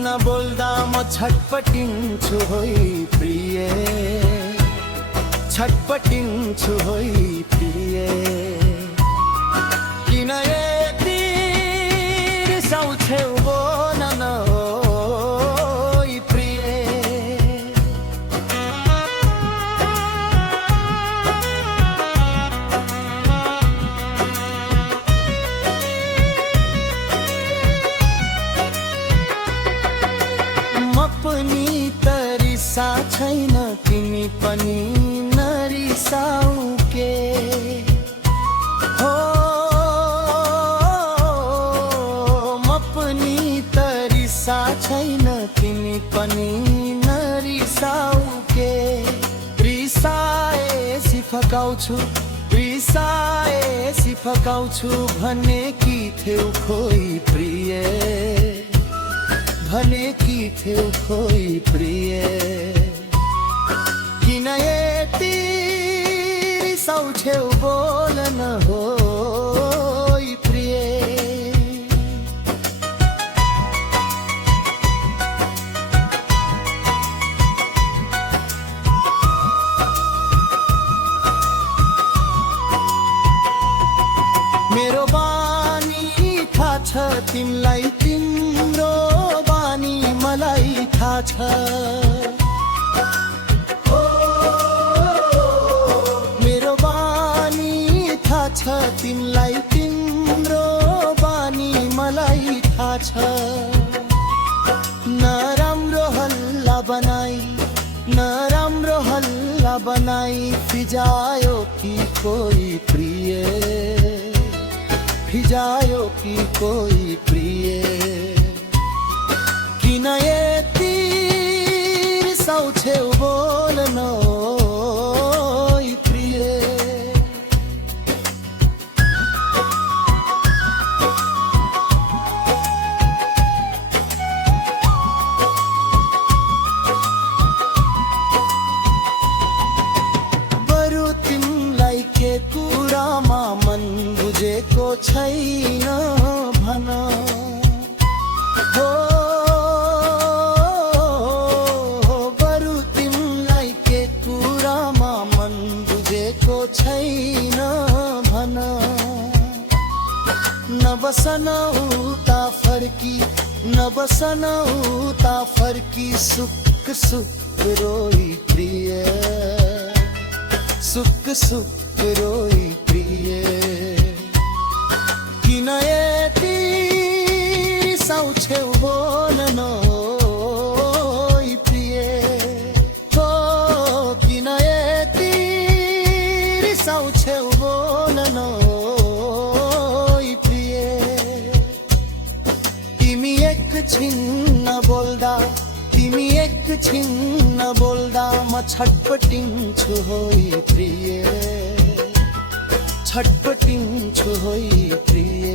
छिन्न बोल्दा म छटपटिन्छु होइ प्रिय, छटपटिन्छु होइ प्रिय। किन यति रिसाउँछौ बोल न होइ प्रिय। म पनि त रिसा छैन, तिमी पनि नरिसाऊ के हो। म पनि त रिसा छैन, तिमी पनि नरिसाऊ के। रिसाएसी फकाउँछु, रिसाएसी फकाउँछु भन्ने कि थियौ खोइ प्रिय, भने कि थियौ खोइ प्रिय। किन यति रिसाउँछौ बोल न होइ प्रिय। मेरो बानी थाहा छ तिमीलाई, तिम्रो बानी मलाई थाहा छ। मेरो बानी थाहा छ तिमीलाई, तिम्रो बानी मलाई थाहा छ। नराम्रो हल्ला बनाई, नराम्रो हल्ला बनाई फिजायो कि कोई प्रिय, फिजायो कि कोई प्रिय। किन यति रिसाउँछौ बोल न होइ प्रिय। बरु तिमीलाई के कुरामा मन बुझेको छैन भन हो। बरु तिमीलाई के कुरामा मन बुझेको छैन भन। नबसन उता फर्की, नबसन उता फर्की सुक सुक रोई प्रिय, सुक सुक रोई प्रिय। किन यति रिसाउँछौ बोल न होइ प्रिय। हो किन यति रिसाउँछौ बोल न होइ प्रिय। तिमी एकछिन नबोल्दा, तिमी एकछिन नबोल्दा म छटपटिन्छु होइ प्रिय, छटपटिन्छु होइ प्रिय।